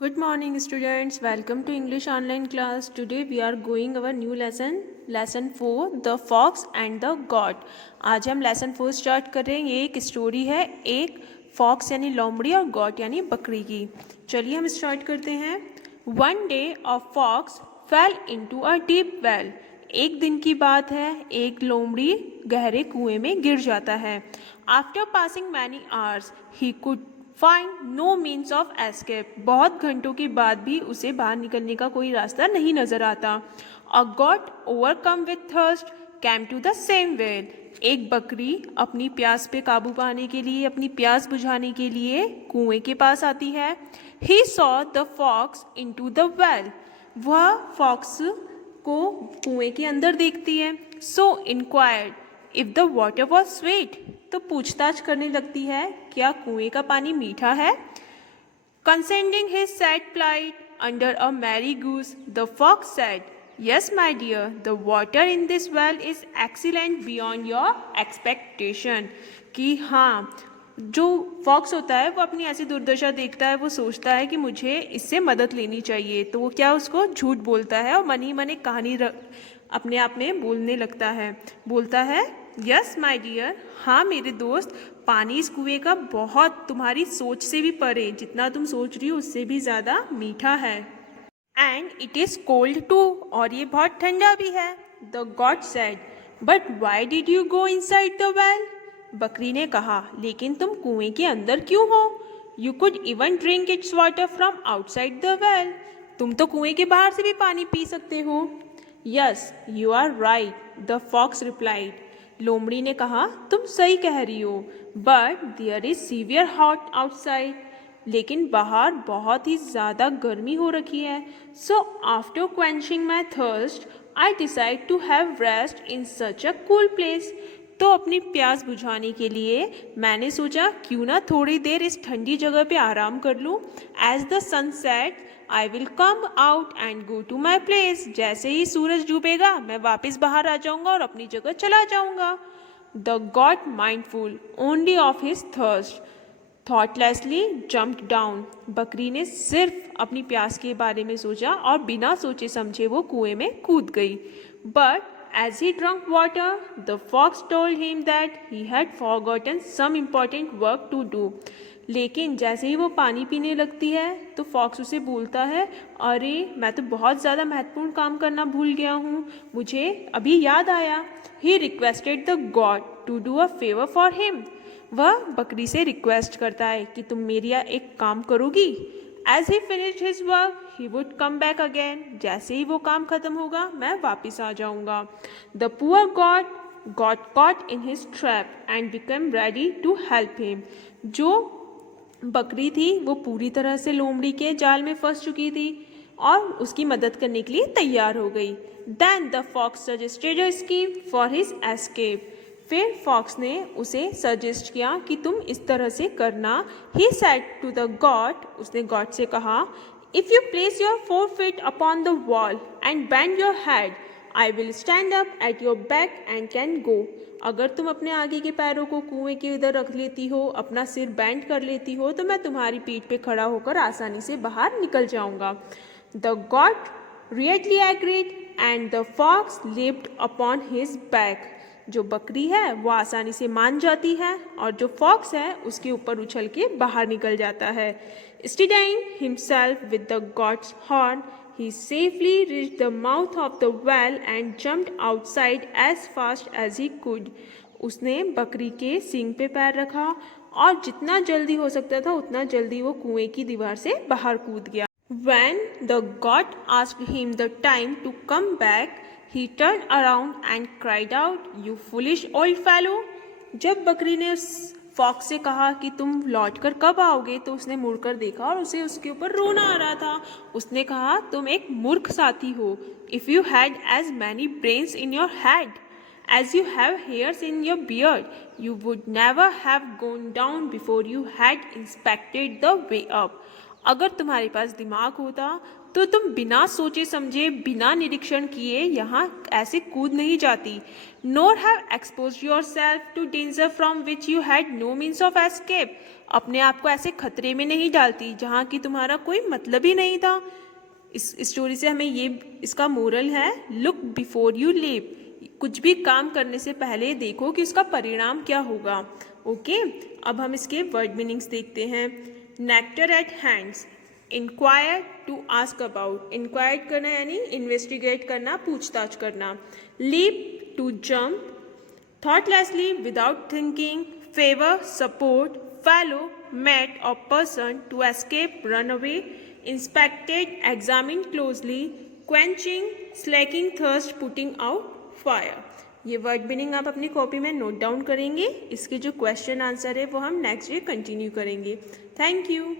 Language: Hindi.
Good morning students, welcome to English online class. Today we are going our new lesson 4 The Fox and the Goat. आज हम lesson 4 स्टार्ट कर रहे हैं. ये एक स्टोरी है एक फॉक्स यानी लोमड़ी और गॉट यानी बकरी की. चलिए हम स्टार्ट करते हैं. One day a fox fell into a deep well. एक दिन की बात है, एक लोमड़ी गहरे कुएं में गिर जाता है. After passing many hours, he could find no means of escape. बहुत घंटों के बाद भी उसे बाहर निकलने का कोई रास्ता नहीं नजर आता. A goat overcome with thirst came to the same well. एक बकरी अपनी प्यास पे काबू पाने के लिए, अपनी प्यास बुझाने के लिए कुएं के पास आती है. He saw the fox in to the well. वह फॉक्स को कुएं के अंदर देखती है. So inquired if the water was sweet. तो पूछताछ करने लगती है, क्या कुएं का पानी मीठा है. Concealing his sad plight under a merry guise, the fox said, yes my dear, the water in this well is excellent beyond your expectation. कि हाँ, जो फॉक्स होता है वो अपनी ऐसी दुर्दशा देखता है, वो सोचता है कि मुझे इससे मदद लेनी चाहिए. तो वो क्या उसको झूठ बोलता है और मन ही मन एक कहानी अपने आप में बोलने लगता है. बोलता है, यस माई डियर, हाँ मेरे दोस्त, पानी इस कुएं का बहुत तुम्हारी सोच से भी परे, जितना तुम सोच रही हो उससे भी ज़्यादा मीठा है. And it is cold too, और ये बहुत ठंडा भी है. The goat said, but why did you go inside the well. बकरी ने कहा, लेकिन तुम कुएं के अंदर क्यों हो. You could even drink it's water from outside the well. तुम तो कुएं के बाहर से भी पानी पी सकते हो. Yes you are right, the fox replied. लोमड़ी ने कहा, तुम सही कह रही हो, but there is severe hot outside. लेकिन बाहर बहुत ही ज़्यादा गर्मी हो रखी है. So after quenching my thirst I decide to have rest in such a cool place. तो अपनी प्यास बुझाने के लिए मैंने सोचा क्यों ना थोड़ी देर इस ठंडी जगह पे आराम कर लूँ. As the sun set I will come out and go to my place. जैसे ही सूरज डूबेगा मैं वापस बाहर आ जाऊंगा और अपनी जगह चला जाऊंगा. The goat mindful only of his thirst thoughtlessly jumped down. बकरी ने सिर्फ अपनी प्यास के बारे में सोचा और बिना सोचे समझे वो कुएं में कूद गई. But as he drank water, the fox told him that he had forgotten some important work to do. लेकिन जैसे ही वो पानी पीने लगती है तो फॉक्स उसे बोलता है, अरे मैं तो बहुत ज़्यादा महत्वपूर्ण काम करना भूल गया हूँ, मुझे अभी याद आया. He requested the goat to do a favour for him. वह बकरी से रिक्वेस्ट करता है कि तुम मेरी एक काम करोगी. As he finished his work he would come back again. जैसे ही वो काम खत्म होगा मैं वापस आ जाऊंगा. The poor goat got caught in his trap and become ready to help him. जो बकरी थी वो पूरी तरह से लोमड़ी के जाल में फंस चुकी थी और उसकी मदद करने के लिए तैयार हो गई. Then the fox suggested a scheme for his escape. फिर फॉक्स ने उसे सजेस्ट किया कि तुम इस तरह से करना. He said to the goat, उसने गॉड से कहा, if you place your 4 feet upon the wall and bend your head I will stand up at your back and can go. अगर तुम अपने आगे के पैरों को कुएं के इधर रख लेती हो, अपना सिर बेंड कर लेती हो, तो मैं तुम्हारी पीठ पे खड़ा होकर आसानी से बाहर निकल जाऊंगा. The goat really agreed and the fox leaped upon his back. जो बकरी है वो आसानी से मान जाती है और जो फॉक्स है उसके ऊपर उछल के बाहर निकल जाता है. Steadying himself with the goat's horn he safely reached the mouth of the well and jumped outside as fast as he could. उसने बकरी के सींग पे पैर रखा और जितना जल्दी हो सकता था उतना जल्दी वो कुएं की दीवार से बाहर कूद गया. When the god asked him the time to come back, he turned around and cried out, "You foolish old fellow!" जब बकरी ने उस फॉक्स से कहा कि तुम लौटकर कब आओगे, तो उसने मुड़कर देखा और उसे उसके ऊपर रोना आ रहा था. उसने कहा, तुम एक मूर्ख साथी हो. If you had as many brains in your head as you have hairs in your beard, you would never have gone down before you had inspected the way up. अगर तुम्हारे पास दिमाग होता तो तुम बिना सोचे समझे, बिना निरीक्षण किए यहाँ ऐसे कूद नहीं जाती। Nor have expose yourself to danger from which you had no means of escape. अपने आप को ऐसे खतरे में नहीं डालती जहाँ की तुम्हारा कोई मतलब ही नहीं था। इस स्टोरी से हमें ये इसका मोरल है, लुक बिफोर यू लीव। कुछ भी काम करने से पहले देखो कि उसका परिणाम क्या होगा। ओके, अब हम इसके वर्ड मीनिंग्स देखते हैं। Nectar at hands, inquire to ask about, inquire करना यानी इन्वेस्टिगेट करना, पूछताछ करना। Leap to jump, thoughtlessly without thinking, favour support, fellow mate or person, to escape run away, inspected examine closely, quenching slaking thirst, putting out fire. ये वर्ड मीनिंग आप अपनी कॉपी में नोट डाउन करेंगे। इसके जो क्वेश्चन आंसर है वो हम नेक्स्ट डे कंटिन्यू करेंगे। Thank you.